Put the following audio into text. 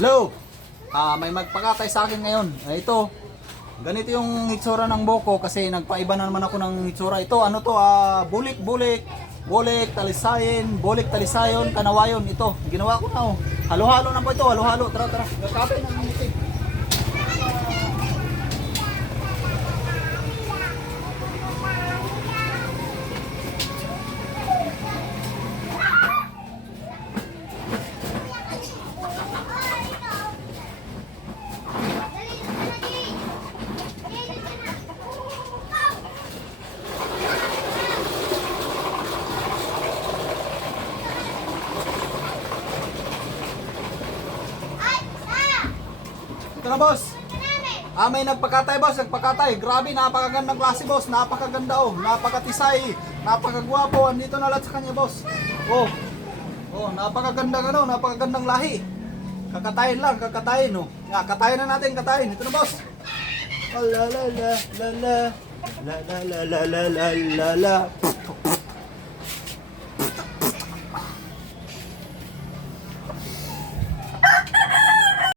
Hello! May magpakatay sa akin ngayon. Ito, ganito yung itsura ng buko kasi nagpaiba na naman ako ng itsura. Ito, ano to? Bulik, talisayon, kanawayon. Ito, ginawa ko na oh. Halo-halo na po ito, halo-halo. Tara. Nagkatay ng mitig. Ito na boss. May nagpakatay boss, nagpakatay. Grabe, napakagandang klase boss, napakaganda oh, napakatisay, napakagwapo. Andito na lahat sa kanya boss. Napakagandang napakagandang lahi. Kakatayin oh. Katayin na natin, katayin. Ito na boss. La la la la la la la la la la la la.